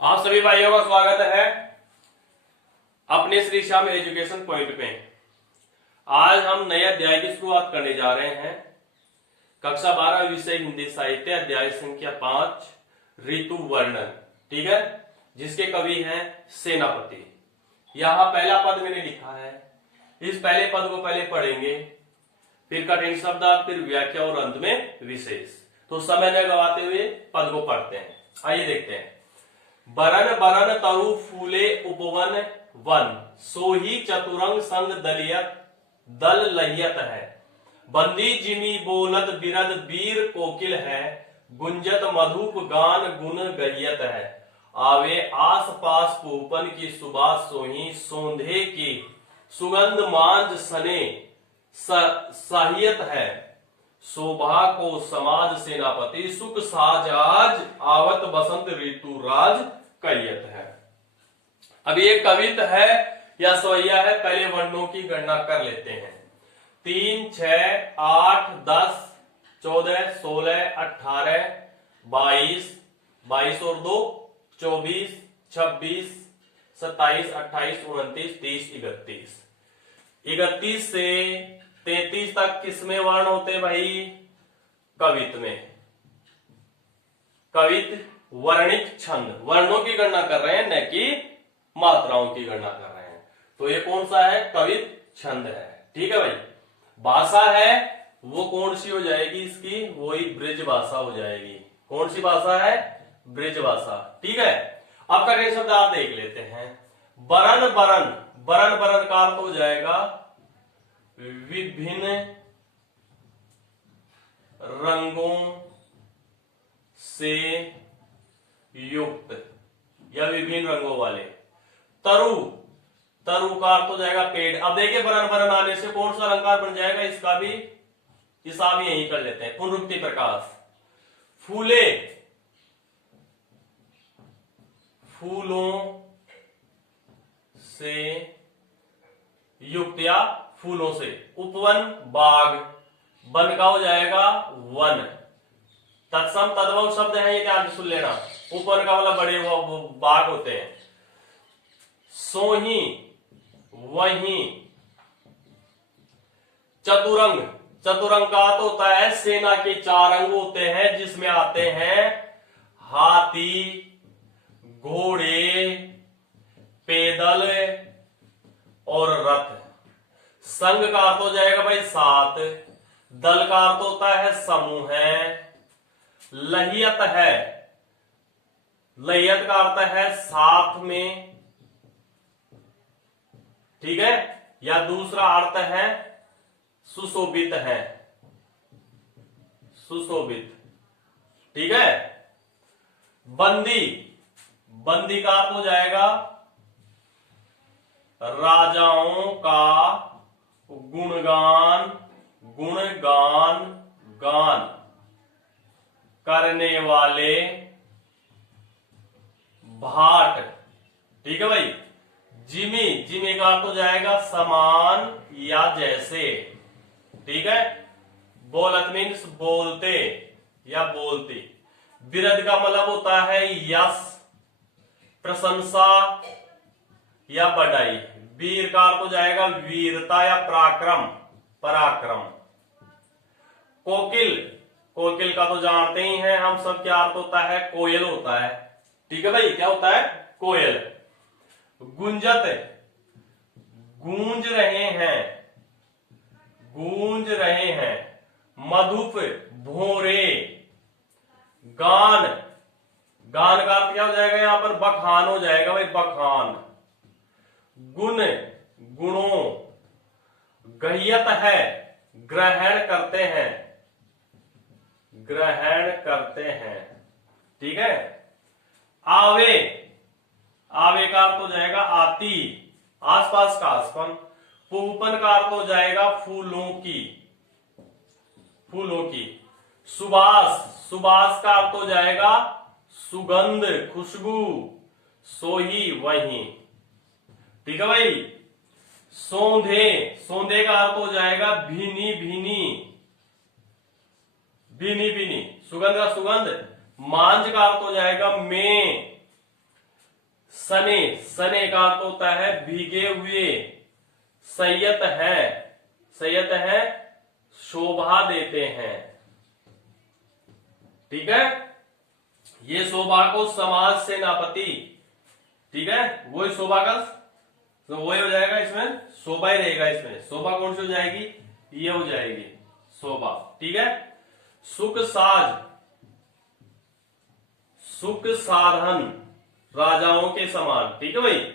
आप सभी भाइयों का स्वागत है अपने श्री श्याम एजुकेशन पॉइंट पे। आज हम नए अध्याय की शुरुआत करने जा रहे हैं। कक्षा 12 विषय हिंदी साहित्य, अध्याय संख्या 5 ऋतु वर्णन, ठीक है, जिसके कवि हैं सेनापति। यहाँ पहला पद मैंने लिखा है। इस पहले पद को पहले पढ़ेंगे, फिर कठिन शब्दार्थ, फिर व्याख्या और अंत में विशेष। तो समय न गवाते हुए पद को पढ़ते हैं। आइए देखते हैं। बरन बरन तरु फूले उपवन वन, सोही चतुरंग संग दलियत दल लहियत है। बंदी जिमी बोलत बिरद बीर कोकिल है, गुंजत मधुप गान गुण गहियत है। आवे आस पास पूपन की सुबास सोही, सोंधे की सुगंध मांझ सने साहियत है। शोभा को समाज सेनापति, सुख साज आवत बसंत ऋतु राज कहियत है। अब ये कवित है या स्वैया है, पहले वर्णों की गणना कर लेते हैं। 3, 6, 8, 10, 14, 16, 18, 22, 22 और 2, 24, 26, 27, 28, 29, 30, 31। 31 से 33 तक किसमें वर्ण होते भाई? कवित में। कवित वर्णिक छंद, वर्णों की गणना कर रहे हैं, न कि मात्राओं की गणना कर रहे हैं। तो ये कौन सा है? कवित छंद है, ठीक है भाई। भाषा है वो कौन सी हो जाएगी इसकी? वही ब्रज भाषा हो जाएगी। कौन सी भाषा है? ब्रज भाषा, ठीक है। अब कठिन शब्द आप देख लेते हैं। बरन बरन, बरन बरन का अर्थ हो जाएगा विभिन्न रंगों से युक्त या विभिन्न रंगों वाले। तरु, तरु का अर्थ हो जाएगा पेड़। अब देखिए बरन बरन आने से कौन सा अलंकार बन जाएगा? इसका भी हिसाब यही कर लेते हैं। पुनरुक्ति प्रकाश। फूले, फूलों से युक्त या फूलों से। उपवन बाग, वन का हो जाएगा वन। तत्सम तद्भव शब्द है, ये ध्यान से सुन लेना। उपवन का मतलब बड़े वो बाग होते हैं। सोही वही। चतुरंग, चतुरंग का अर्थ होता है सेना के 4 अंग होते हैं, जिसमें आते हैं हाथी, घोड़े, पैदल और रथ। संघ का अर्थ हो जाएगा भाई 7। दल का अर्थ होता है समूह है। लहियत है, लहियत का अर्थ है साथ में, ठीक है। या दूसरा अर्थ है सुशोभित है, सुशोभित, ठीक है। बंदी, बंदी का अर्थ हो जाएगा राजाओं का गुणगान, गुणगान गान करने वाले भाट, ठीक है भाई। जिमी, जिमी का अर्थ हो जाएगा समान या जैसे, ठीक है। बोलत मीन्स बोलते या बोलती। बिरद का मतलब होता है यश, प्रशंसा या बढ़ाई। वीर का अर्थ हो जाएगा वीरता या पराक्रम, पराक्रम। कोकिल, कोकिल का तो जानते ही हैं हम सब, क्या अर्थ होता है? कोयल होता है, ठीक है भाई। क्या होता है? कोयल। गुंजत, गूंज रहे हैं, गूंज रहे हैं। मधुप भोरे। गान, गान का अर्थ क्या हो जाएगा? यहां पर बखान हो जाएगा भाई, बखान। गुण, गुणों। गहियत है, ग्रहण करते हैं, ग्रहण करते हैं, ठीक है। आवे, आवे का अर्थ हो जाएगा आती, आसपास का आसपन। पूपन का अर्थ हो जाएगा फूलों की, फूलों की। सुबास, सुबास का अर्थ हो जाएगा सुगंध, खुशबू। सोही वही, ठीक है भाई। सोंधे, सोंधे का अर्थ हो जाएगा भीनी भीनी, भीनी भीनी, सुगंध का सुगंध। मांझ का अर्थ हो जाएगा में, सने, सने का अर्थ होता है भीगे हुए। संयत है, संयत है शोभा देते हैं। ठीक है, ये शोभा को समाज सेनापति, ठीक है, वही शोभा का तो वही हो जाएगा, इसमें शोभा ही रहेगा। इसमें शोभा कौन सी हो जाएगी, ये हो जाएगी शोभा। ठीक है, सुख साज, सुख साधन राजाओं के समान। ठीक है भाई।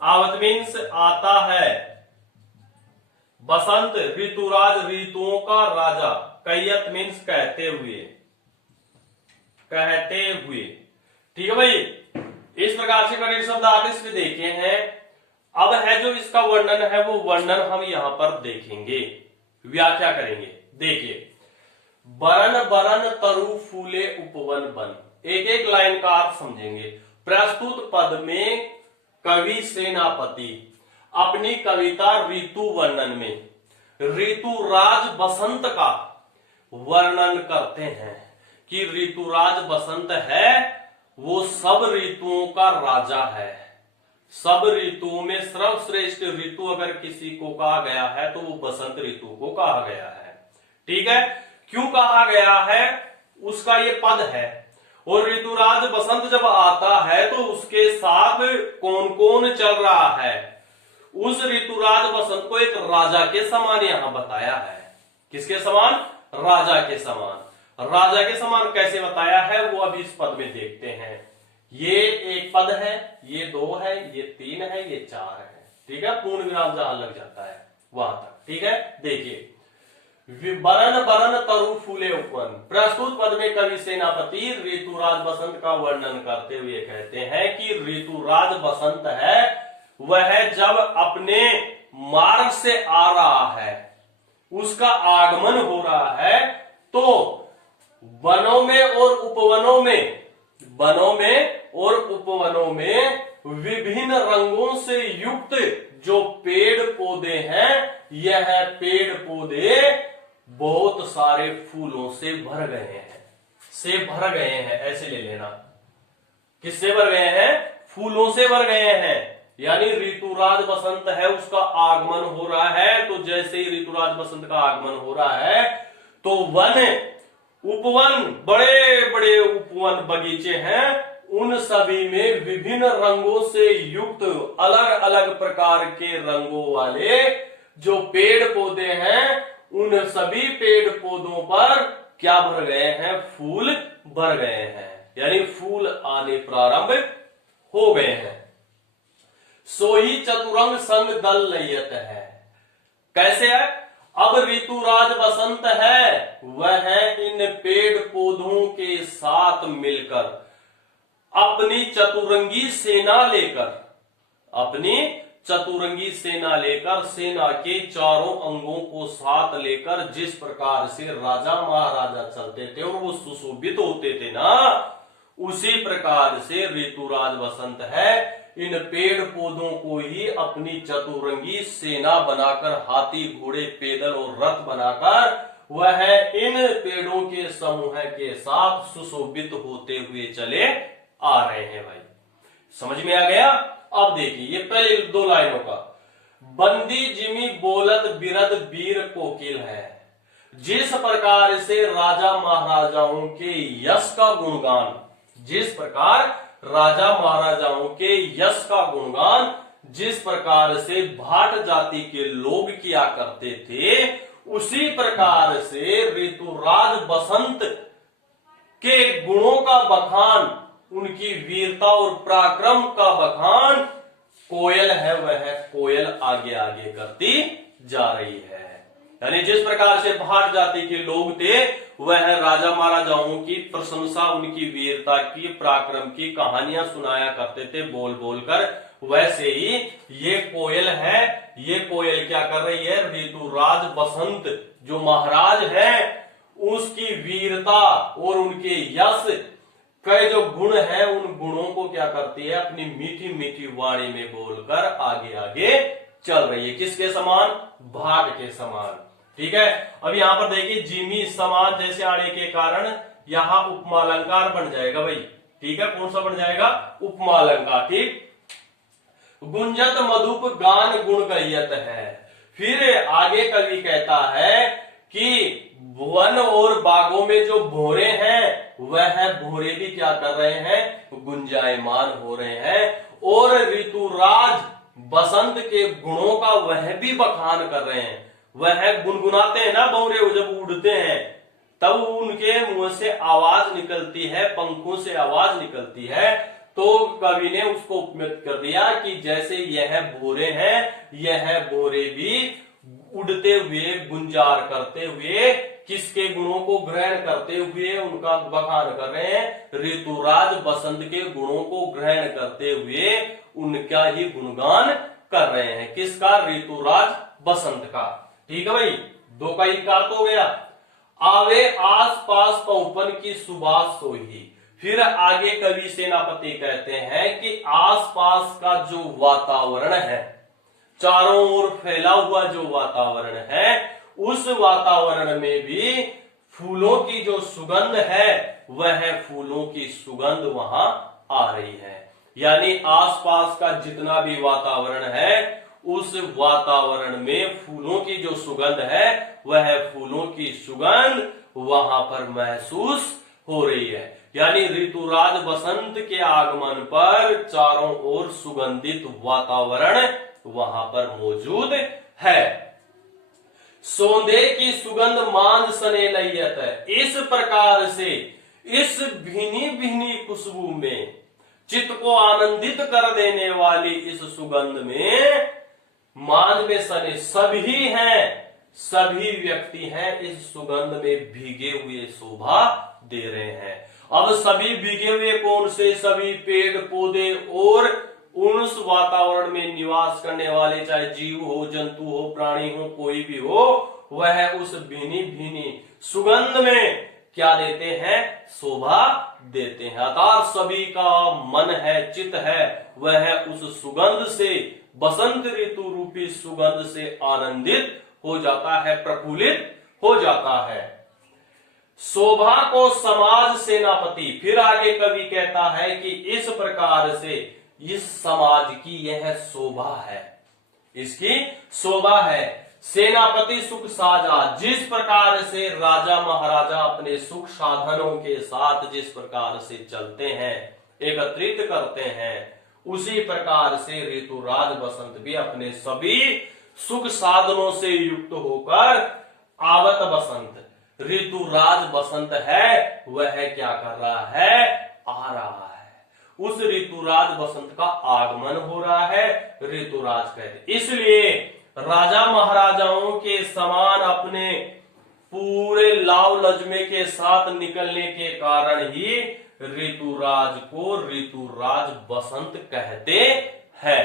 आवत मीन्स आता है। बसंत ऋतुराज ऋतुओं का राजा। कैयत मीन्स कहते हुए, कहते हुए। ठीक है भाई। इस प्रकार से करेक्ट शब्द आप इसमें देखे हैं। अब है जो इसका वर्णन है वो वर्णन हम यहां पर देखेंगे, व्याख्या करेंगे। देखिए, बरन बरन तरु फूले उपवन बन। एक एक लाइन का अर्थ समझेंगे। प्रस्तुत पद में कवि सेनापति अपनी कविता ऋतु वर्णन में ऋतुराज बसंत का वर्णन करते हैं कि ऋतुराज बसंत है वो सब ऋतुओं का राजा है। सब ऋतुओं में सर्वश्रेष्ठ ऋतु अगर किसी को कहा गया है तो वो बसंत ऋतु को कहा गया है। ठीक है, क्यों कहा गया है उसका ये पद है। और ऋतुराज बसंत जब आता है तो उसके साथ कौन कौन चल रहा है, उस ऋतुराज बसंत को एक राजा के समान यहां बताया है। किसके समान, राजा के समान। राजा के समान कैसे बताया है वो अभी इस पद में देखते हैं। ये एक पद है, ये दो है, ये तीन है, ये चार है। ठीक है, पूर्ण विराम जहां लग जाता है वहां तक। ठीक है, देखिए, बरन बरन तरु फूले उपवन। प्रस्तुत पद में कवि सेनापति ऋतुराज बसंत का वर्णन करते हुए कहते हैं कि ऋतुराज बसंत है वह जब अपने मार्ग से आ रहा है, उसका आगमन हो रहा है, तो वनों में और उपवनों में, वनों में और उपवनों में विभिन्न रंगों से युक्त जो पेड़ पौधे हैं, यह पेड़ पौधे बहुत सारे फूलों से भर गए हैं। से भर गए हैं ऐसे ले लेना। किससे भर गए हैं, फूलों से भर गए हैं। यानी ऋतुराज बसंत है उसका आगमन हो रहा है। तो जैसे ही ऋतुराज बसंत का आगमन हो रहा है तो वन उपवन, बड़े बड़े उपवन बगीचे हैं, उन सभी में विभिन्न रंगों से युक्त अलग अलग प्रकार के रंगों वाले जो पेड़ पौधे हैं, उन सभी पेड़ पौधों पर क्या भर गए हैं, फूल भर गए हैं। यानी फूल आने प्रारंभ हो गए हैं। सोही चतुरंग संग दल लयत है। कैसे है, अब ऋतुराज बसंत है वह इन पेड़ पौधों के साथ मिलकर अपनी चतुरंगी सेना लेकर, अपनी चतुरंगी सेना लेकर, सेना के चारों अंगों को साथ लेकर जिस प्रकार से राजा महाराजा चलते थे और वो सुशोभित होते थे ना, उसी प्रकार से ऋतुराज बसंत है इन पेड़ पौधों को ही अपनी चतुरंगी सेना बनाकर, हाथी घोड़े पैदल और रथ बनाकर वह इन पेड़ों के समूह के साथ सुशोभित होते हुए चले आ रहे हैं। भाई समझ में आ गया। अब देखिए ये पहले दो लाइनों का, बंदी जिमी बोलत बिरद वीर कोकिल है। जिस प्रकार से राजा महाराजाओं के यश का गुणगान, जिस प्रकार राजा महाराजाओं के यश का गुणगान जिस प्रकार से भाट जाति के लोग किया करते थे, उसी प्रकार से ऋतुराज बसंत के गुणों का बखान, उनकी वीरता और पराक्रम का बखान कोयल है वह कोयल आगे आगे करती जा रही है। यानी जिस प्रकार से भाट जाति के लोग थे वह राजा महाराजाओं की प्रशंसा, उनकी वीरता की, पराक्रम की कहानियां सुनाया करते थे बोल बोल कर, वैसे ही ये कोयल है, ये कोयल क्या कर रही है, ऋतुराज बसंत जो महाराज है उसकी वीरता और उनके यश के जो गुण है उन गुणों को क्या करती है, अपनी मीठी मीठी वाणी में बोलकर आगे आगे चल रही है। किसके समान, भाट के समान। ठीक है, अब यहां पर देखिए जिमी समान जैसे आने के कारण यहां उपमा अलंकार बन जाएगा भाई। ठीक है, कौन सा बन जाएगा, उपमा अलंकार। ठीक, गुंजत मधुप गान गुण गयत है। फिर आगे कवि कहता है कि वन और बागों में जो भोरे हैं वह भोरे भी क्या कर रहे हैं, गुंजायमान हो रहे हैं, और ऋतुराज बसंत के गुणों का वह भी बखान कर रहे हैं। वह गुनगुनाते हैं ना भौरे, जब उड़ते हैं तब उनके मुंह से आवाज निकलती है, पंखों से आवाज निकलती है। तो कवि ने उसको उपमित कर दिया कि जैसे यह भोरे हैं, यह भोरे भी उड़ते हुए, गुंजार करते हुए, किसके गुणों को ग्रहण करते हुए उनका बखान कर रहे हैं, ऋतुराज बसंत के गुणों को ग्रहण करते हुए उनका ही गुणगान कर रहे हैं। किसका, ऋतुराज बसंत का। ठीक है भाई, दो का इकार तो हो गया। आवे आस पास पौपन की सुबास सोही। फिर आगे कवि सेनापति कहते हैं कि आसपास का जो वातावरण है, चारों ओर फैला हुआ जो वातावरण है, उस वातावरण में भी फूलों की जो सुगंध है, वह फूलों की सुगंध वहां आ रही है। यानी आसपास का जितना भी वातावरण है, उस वातावरण में फूलों की जो सुगंध है, वह फूलों की सुगंध वहां पर महसूस हो रही है। यानी ऋतुराज बसंत के आगमन पर चारों ओर सुगंधित वातावरण वहां पर मौजूद है। सौंदे की सुगंध मांद सने लयत है। इस प्रकार से इस भीनी भीनी खुशबू में, चित्त को आनंदित कर देने वाली इस सुगंध में, मांद में सने सभी हैं, सभी व्यक्ति हैं इस सुगंध में भीगे हुए शोभा दे रहे हैं। अब सभी भीगे हुए कौन से, सभी पेड़ पौधे और उस वातावरण में निवास करने वाले, चाहे जीव हो, जंतु हो, प्राणी हो, कोई भी हो, वह उस भीनी भीनी सुगंध में क्या देते हैं, शोभा देते हैं। अतः सभी का मन है, चित्त है, वह उस सुगंध से, बसंत ऋतु रूपी सुगंध से आनंदित हो जाता है, प्रफुल्लित हो जाता है। शोभा को समाज सेनापति। फिर आगे कवि कहता है कि इस प्रकार से इस समाज की यह शोभा है, इसकी शोभा है। सेनापति सुख साजा। जिस प्रकार से राजा महाराजा अपने सुख साधनों के साथ जिस प्रकार से चलते हैं, एकत्रित करते हैं, उसी प्रकार से ऋतुराज बसंत भी अपने सभी सुख साधनों से युक्त होकर आवत बसंत, ऋतुराज बसंत है, वह क्या कर रहा है, आ रहा है। उस ऋतुराज बसंत का आगमन हो रहा है, ऋतुराज कहते। इसलिए राजा महाराजाओं के समान अपने पूरे लाव लजमे के साथ निकलने के कारण ही ऋतुराज को ऋतुराज बसंत कहते हैं।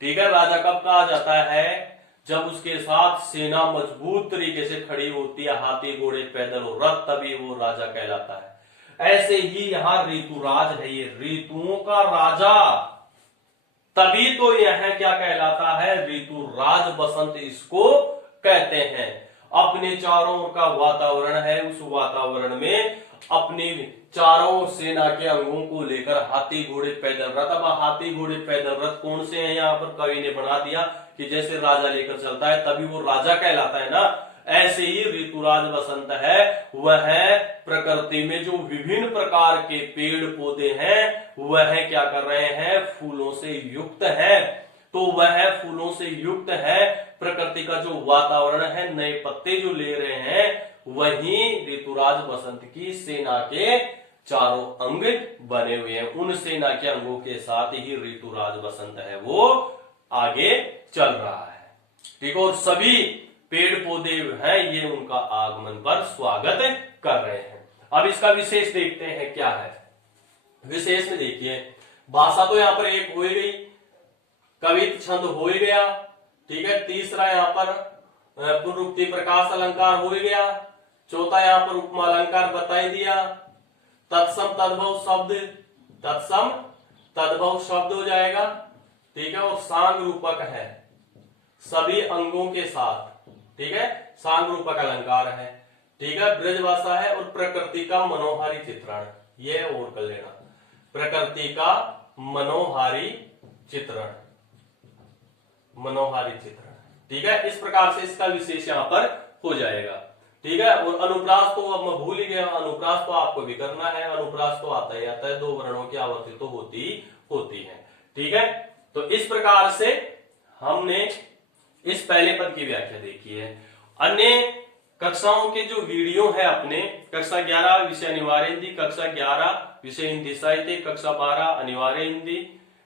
ठीक है, राजा कब कहा जाता है, जब उसके साथ सेना मजबूत तरीके से खड़ी होती है, हाथी घोड़े पैदल हो, रथ, तभी वो राजा कहलाता है। ऐसे ही यहां ऋतुराज है, ये ऋतुओं का राजा, तभी तो यह क्या कहलाता है, ऋतुराज बसंत इसको कहते हैं। अपने चारों ओर का वातावरण है, उस वातावरण में अपनी चारों सेना के अंगों को लेकर हाथी घोड़े पैदल रथ। अब हाथी घोड़े पैदल रथ कौन से हैं, यहाँ पर कवि ने बना दिया कि जैसे राजा लेकर चलता है तभी वो राजा कहलाता है ना, ऐसे ही ऋतुराज बसंत है, वह प्रकृति में जो विभिन्न प्रकार के पेड़ पौधे हैं, वह क्या कर रहे हैं, फूलों से युक्त है। तो वह फूलों से युक्त है, प्रकृति का जो वातावरण है, नए पत्ते जो ले रहे हैं, वही ऋतुराज बसंत की सेना के चारों अंग बने हुए हैं। उन सेना के अंगों के साथ ही ऋतुराज बसंत है, वो आगे चल रहा है। ठीक है, और सभी पेड़ पौधे हैं, ये उनका आगमन पर स्वागत कर रहे हैं। अब इसका विशेष देखते हैं क्या है। विशेष में देखिए, भाषा तो यहां पर एक हो गई, कवित छंद हो गया, ठीक है। तीसरा यहां पर पुनरुक्ति प्रकाश अलंकार हो गया। चौथा यहां पर उपमा अलंकार बता दिया। तत्सम तद्भव शब्द, तत्सम तद्भव शब्द हो जाएगा, ठीक है। और सांग रूपक है, सभी अंगों के साथ, ठीक है, सांग रूपक अलंकार है, ठीक है। ब्रज भाषा है और प्रकृति का मनोहारी चित्रण, ये और कर लेना। प्रकृति का मनोहारी चित्रण, मनोहारी चित्रण। ठीक है, इस प्रकार से इसका विशेष यहां पर हो जाएगा। ठीक है, और अनुप्रास तो अब मैं भूल ही गया, अनुप्रास तो आपको भी करना है। अनुप्रास तो आता ही आता है, दो वर्णों की आवर्ती तो होती है। ठीक है, तो इस प्रकार से हमने इस पहले पद की व्याख्या देखी है। अन्य कक्षाओं के जो वीडियो है अपने, कक्षा 11 विषय अनिवार्य हिंदी, कक्षा 11 विषय हिंदी साहित्य, कक्षा 12 अनिवार्य हिंदी,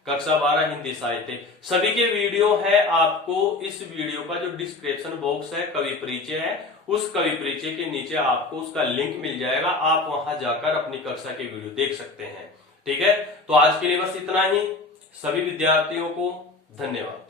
कक्षा 12 हिंदी साहित्य, सभी के वीडियो है। आपको इस वीडियो का जो डिस्क्रिप्शन बॉक्स है, कवि परिचय है, उस कवि परिचय के नीचे आपको उसका लिंक मिल जाएगा। आप वहां जाकर अपनी कक्षा के वीडियो देख सकते हैं। ठीक है, तो आज के लिए बस इतना ही। सभी विद्यार्थियों को धन्यवाद।